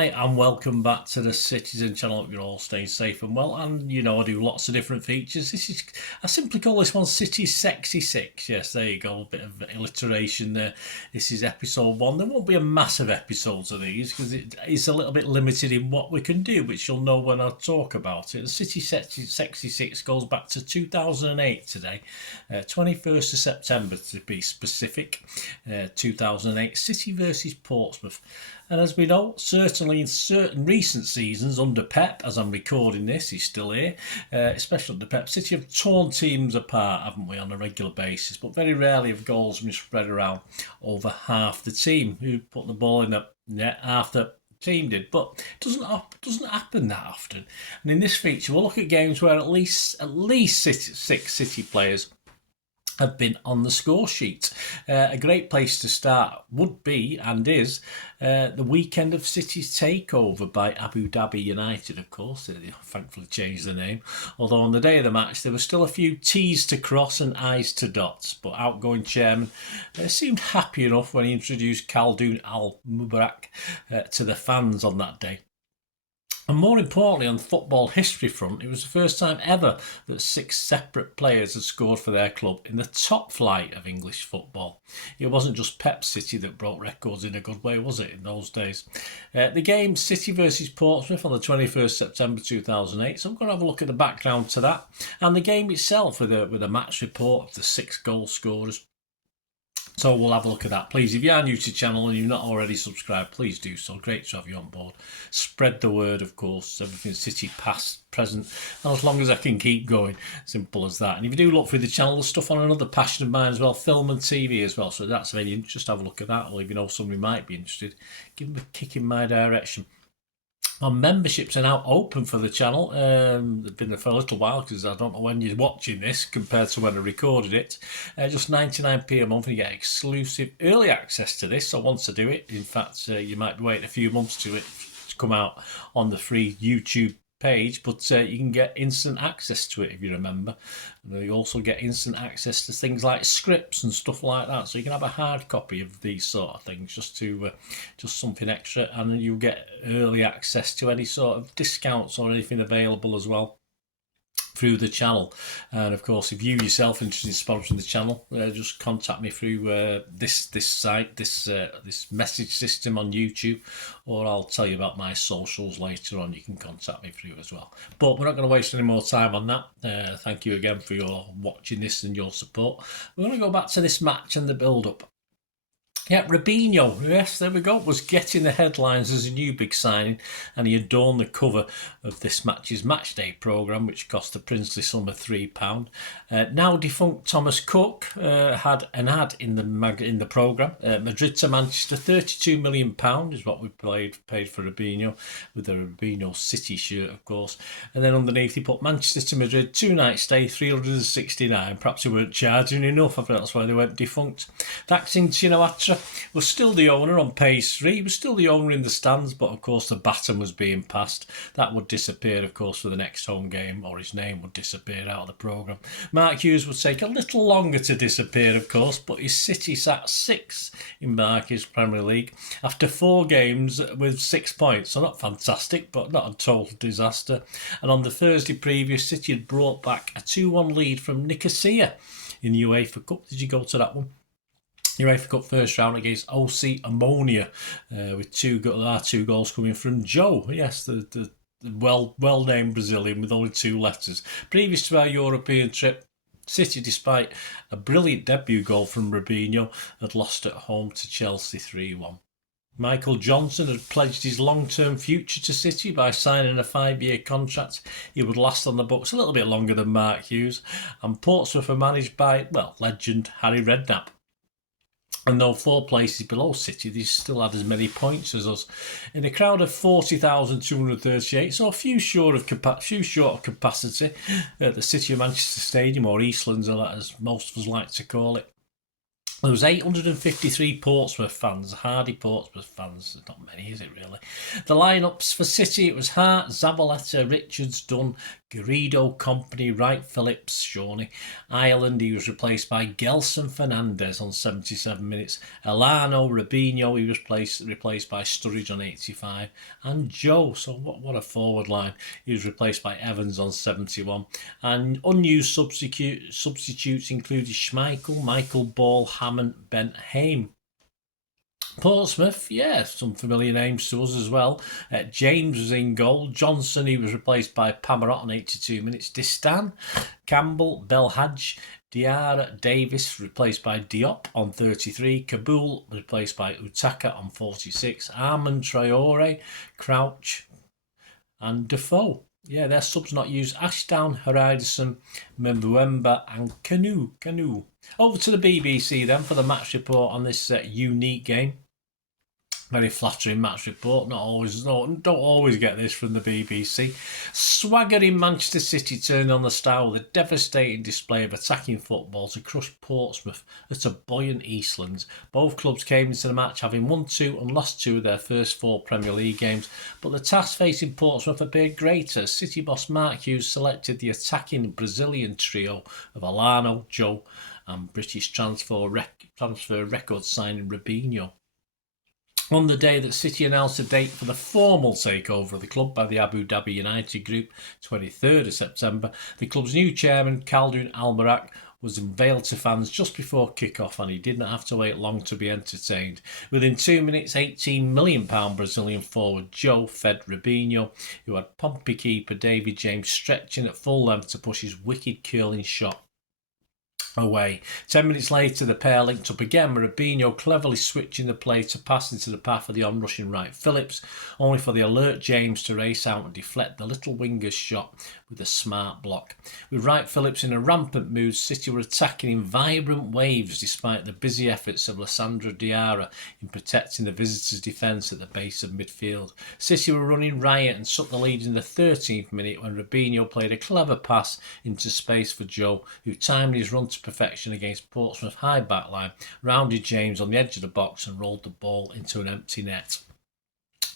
Hi and welcome back to the Citizen channel. Hope you're all staying safe and well, and I do lots of different features. I simply call this one City Sexy 6. Yes, there you go, a bit of alliteration there. This is episode 1. There won't be a massive episodes of these because it is a little bit limited in what we can do, which you'll know when I talk about it. The City Sexy 6 goes back to 2008 today, 21st of September to be specific, 2008, City versus Portsmouth. And as we know, certainly in certain recent seasons under Pep, as I'm recording this, he's still here, especially under Pep, City have torn teams apart, haven't we, on a regular basis, but very rarely have goals been spread around over half the team who put the ball in the net, half the team did, but it doesn't happen that often. And in this feature, we'll look at games where at least six City players have been on the score sheet. A great place to start would be, and is, the weekend of City's takeover by Abu Dhabi United, of course. They thankfully changed the name. Although on the day of the match, there were still a few T's to cross and I's to dots. But outgoing chairman seemed happy enough when he introduced Khaldoon Al-Mubarak to the fans on that day. And more importantly, on the football history front, it was the first time ever that 6 separate players had scored for their club in the top flight of English football. It wasn't just Pep City that broke records in a good way, was it, in those days? The game City versus Portsmouth on the 21st September 2008. So I'm going to have a look at the background to that. And the game itself with a match report of the 6 goal scorers. So we'll have a look at that. Please, if you are new to the channel and you've not already subscribed, please do so. Great to have you on board. Spread the word, of course. Everything City past, present, and as long as I can keep going. Simple as that. And if you do look through the channel, there's stuff on another passion of mine as well, film and TV as well. So that's very interesting. Just have a look at that. Or if you know somebody might be interested, give them a kick in my direction. Our memberships are now open for the channel. They've been there for a little while because I don't know when you're watching this compared to when I recorded it. Just 99p a month and you get exclusive early access to this. So once I do it, in fact, you might be waiting a few months to come out on the free YouTube page, but you can get instant access to it if you remember. And you also get instant access to things like scripts and stuff like that, so you can have a hard copy of these sort of things, just something extra, and you'll get early access to any sort of discounts or anything available as well through the channel. And of course, if you yourself are interested in sponsoring the channel, just contact me through this site, this message system on YouTube, or I'll tell you about my socials later on. You can contact me through as well. But we're not going to waste any more time on that. Thank you again for your watching this and your support. We're going to go back to this match and the build-up. Yeah, Robinho, yes, there we go, was getting the headlines as a new big signing, and he adorned the cover of this match's matchday programme, which cost a princely sum of £3. Now defunct Thomas Cook had an ad in the programme. Madrid to Manchester, £32 million is what we paid for Robinho, with the Robinho City shirt, of course. And then underneath he put Manchester to Madrid, 2-night stay, £369. Perhaps they weren't charging enough, I think that's why they went defunct. Thaksin Shinawatra was still the owner on page 3. He was still the owner in the stands, but of course the baton was being passed. That would disappear, of course, for the next home game, or his name would disappear out of the programme. Mark Hughes would take a little longer to disappear, of course, but his City sat 6th in Mark's Premier League after 4 games with 6 points. So not fantastic, but not a total disaster. And on the Thursday previous, City had brought back a 2-1 lead from Nicosia in the UEFA Cup. Did you go to that one? UEFA Cup first round against OC Ammonia, with 2 goals coming from Joe. Yes, the well-named Brazilian with only 2 letters. Previous to our European trip, City, despite a brilliant debut goal from Robinho, had lost at home to Chelsea 3-1. Michael Johnson had pledged his long-term future to City by signing a 5-year contract. He would last on the books a little bit longer than Mark Hughes. And Portsmouth were managed by, well, legend Harry Redknapp. And though 4 places below City, they still had as many points as us. In a crowd of 40,238, so a few short of capacity at the City of Manchester Stadium, or Eastlands, as most of us like to call it. There was 853 Portsmouth fans, hardy Portsmouth fans. There's not many, is it really? The lineups for City, it was Hart, Zabaleta, Richards, Dunn, Garrido, Company, Wright, Phillips, Shawnee. Ireland, he was replaced by Gelson Fernandez on 77 minutes. Elano, Robinho, he was replaced by Sturridge on 85. And Joe, so what a forward line. He was replaced by Evans on 71. And unused substitutes included Schmeichel, Michael Ball, Hammond, Bent Haim. Portsmouth, yeah, some familiar names to us as well. James was in goal. Johnson, he was replaced by Pamarot on 82 minutes. Distan, Campbell, Belhadj, Diarra, Davis replaced by Diop on 33. Kabul replaced by Utaka on 46. Armand Traore, Crouch, and Defoe. Yeah, their subs not used. Ashdown, Haridason, Mbemba, and Canoe. Over to the BBC then for the match report on this unique game. Very flattering match report. Don't always get this from the BBC. Swaggering Manchester City turned on the style with a devastating display of attacking football to crush Portsmouth at a buoyant Eastlands. Both clubs came into the match having won 2 and lost 2 of their first 4 Premier League games, but the task facing Portsmouth appeared greater. City boss Mark Hughes selected the attacking Brazilian trio of Elano, Joe, and British transfer record signing Robinho. On the day that City announced a date for the formal takeover of the club by the Abu Dhabi United Group, 23rd of September, the club's new chairman, Khaldun Al-Barak, was unveiled to fans just before kick-off, and he did not have to wait long to be entertained. Within 2 minutes, £18 million Brazilian forward Joe fed Robinho, who had Pompey keeper David James stretching at full length to push his wicked curling shot away. 10 minutes later, the pair linked up again, with Robinho cleverly switching the play to pass into the path of the on-rushing Wright Phillips, only for the alert James to race out and deflect the little winger's shot with a smart block. With Wright Phillips in a rampant mood, City were attacking in vibrant waves despite the busy efforts of Lissandro Diarra in protecting the visitors' defence at the base of midfield. City were running riot and took the lead in the 13th minute when Robinho played a clever pass into space for Joe, who timed his run to perfection against Portsmouth high backline, rounded James on the edge of the box and rolled the ball into an empty net.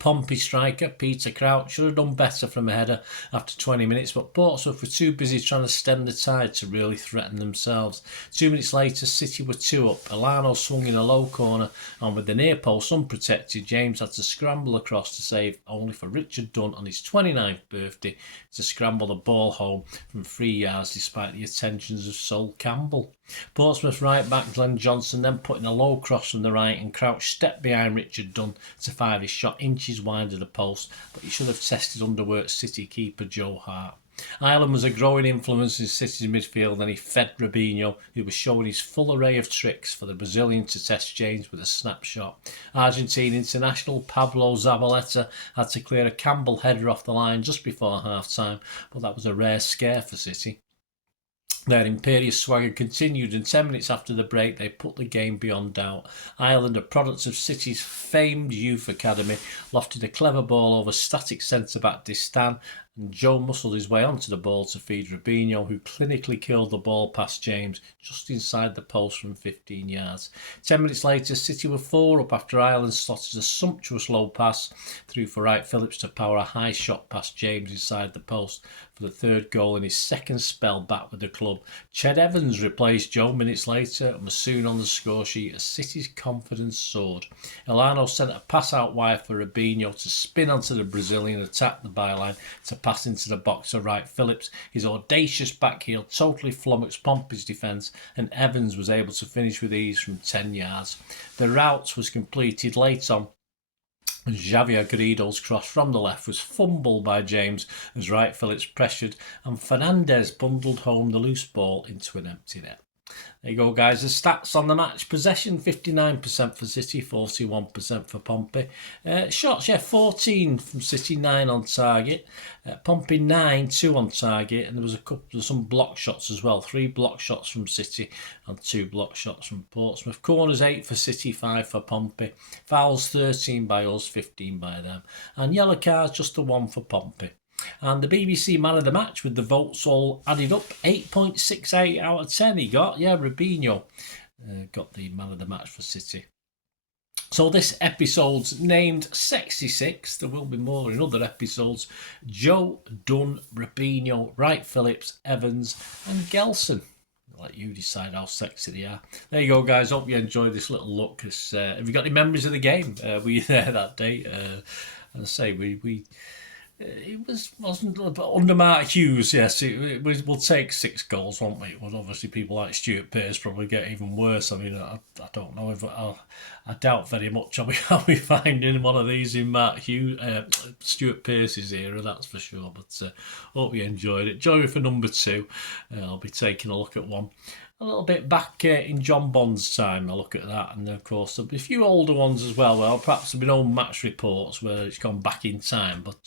Pompey striker Peter Crouch should have done better from a header after 20 minutes, but Portsmouth were too busy trying to stem the tide to really threaten themselves. 2 minutes later, City were 2 up. Elano swung in a low corner, and with the near post unprotected, James had to scramble across to save, only for Richard Dunn on his 29th birthday to scramble the ball home from 3 yards despite the attentions of Sol Campbell. Portsmouth right back Glenn Johnson then put in a low cross from the right, and Crouch stepped behind Richard Dunn to fire his shot inches wide of the post, but he should have tested underworked City keeper Joe Hart. Ireland was a growing influence in City's midfield, and he fed Robinho, who was showing his full array of tricks for the Brazilian to test James with a snapshot. Argentine international Pablo Zabaleta had to clear a Campbell header off the line just before half-time, but that was a rare scare for City. Their imperious swagger continued, and 10 minutes after the break they put the game beyond doubt. Ireland, a product of City's famed youth academy, lofted a clever ball over static centre-back Distan, and Joe muscled his way onto the ball to feed Robinho, who clinically killed the ball past James just inside the post from 15 yards. 10 minutes later, City were 4 up after Ireland slotted a sumptuous low pass through for Wright Phillips to power a high shot past James inside the post for the third goal in his second spell back with the club. Ched Evans replaced Joe minutes later and was soon on the score sheet as City's confidence soared. Elano sent a pass out wide for Robinho to spin onto the Brazilian, attack the byline to pass into the box to Wright Phillips. His audacious backheel totally flummoxed Pompey's defence, and Evans was able to finish with ease from 10 yards. The rout was completed late on, and Javier Garrido's cross from the left was fumbled by James as Wright Phillips pressured, and Fernandez bundled home the loose ball into an empty net. There you go, guys. The stats on the match: possession 59% for City, 41% for Pompey. Shots, 14 from City, 9 on target. Pompey 9, 2 on target, and there was some block shots as well. 3 block shots from City and 2 block shots from Portsmouth. Corners 8 for City, 5 for Pompey. Fouls 13 by us, 15 by them, and yellow cards just the 1 for Pompey. And the BBC man of the match, with the votes all added up, 8.68 out of 10 he got. Robinho. got the man of the match for City. So this episode's named Sexy Six. There will be more in other episodes. Joe, Dunn, Robinho, Wright Phillips, Evans and Gelson. I'll let you decide how sexy they are. There you go, guys. Hope you enjoyed this little look. Have you got any memories of the game? Were you there that day? As I say, wasn't under Mark Hughes. Yes, we'll take 6 goals, won't we? Well, obviously people like Stuart Pearce probably get even worse. I mean, I don't know if I doubt very much I'll be finding one of these in Mark Hughes, Stuart Pearce's era, that's for sure. But hope you enjoyed it. Join me for number 2. I'll be taking a look at one a little bit back in John Bond's time. I look at that, and of course there'll be a few older ones as well. Well, perhaps there'll be no match reports where it's gone back in time, but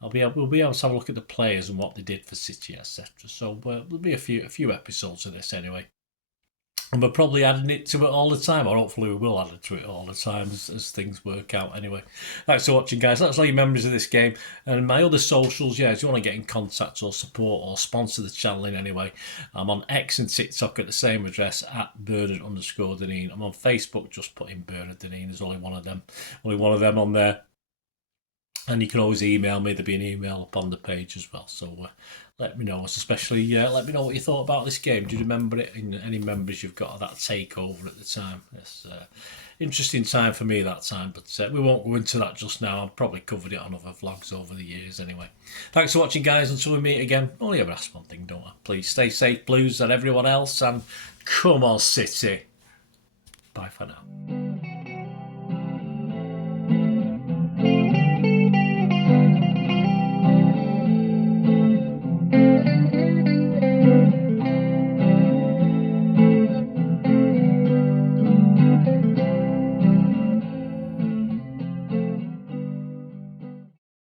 we'll be able to have a look at the players and what they did for City, etc. So there'll be a few episodes of this anyway. And we're probably adding it to it all the time, or hopefully we will add it to it all the time as things work out anyway. Thanks for watching, guys. Let us know your memories of this game. And my other socials, if you want to get in contact or support or sponsor the channel in any way, I'm on X and TikTok at the same address, @Bernard_Deneen. I'm on Facebook, just put in Bernard Deneen. There's only one of them on there. And you can always email me. There'll be an email up on the page as well. So let me know. Especially let me know what you thought about this game. Do you remember it? And any memories you've got of that takeover at the time? It's interesting time for me that time. But we won't go into that just now. I've probably covered it on other vlogs over the years anyway. Thanks for watching, guys. Until we meet again. Only ever ask one thing, don't I? Please stay safe, Blues, and everyone else. And come on, City. Bye for now.